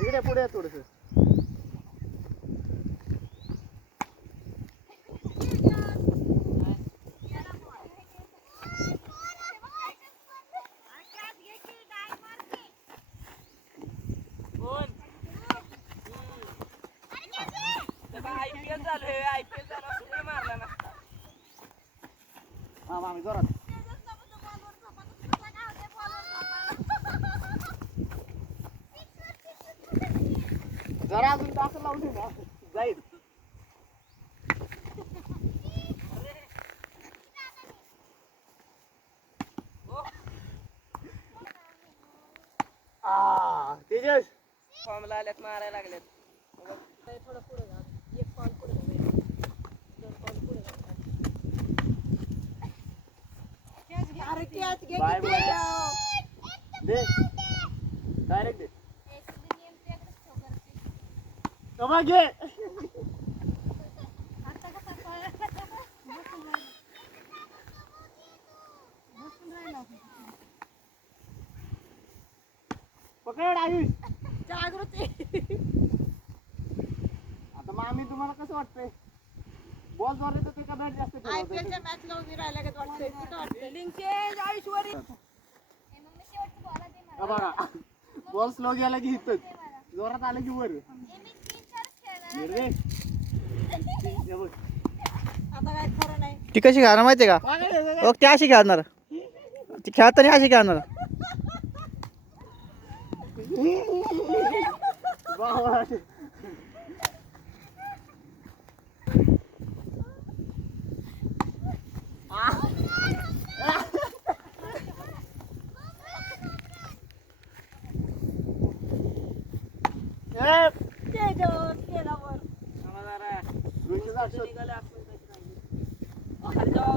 इकडे पुढे थोडस. IPL चालू आहे. IPL चालू असताना मारला ना. हा मामी जोरात. जरा अजून टाक लावून दे ना जाईल. तेजस फॉर्मला आल्यात मारायला लागल्यात. थोडं पुढे जा. एक पाऊल पुढे जा. दोन पाऊल पुढे जा. अरे कॅच घे. बाय बाय दे डायरेक्ट दे. कमा घे. आता कसा पळला. बसून राहिला. पकड आयुष. जागृती. आता मामी तुम्हाला कसं वाटतंय? बॉल जोरात येतो का बॅट जास्त फिरवतो? आयपीएलच्या मॅच ला उभी राहिला का वाटतंय? कुठं वाटतंय? लिंकेज आयुष्वरी. हा बघा बॉल स्लो गेला की इथंच, जोरात आलं की वर. रे हे बघ. आता काय खरं नाही. ती कशी खेळणार माहिती आहे का? ती अशी खेळणार, ती खेळताना अशी खेळणार. बाबा. तेजस केला वर. आम्हाला जरा दोनशे साठ. निघालं आपण काही नाही. खाली जाऊ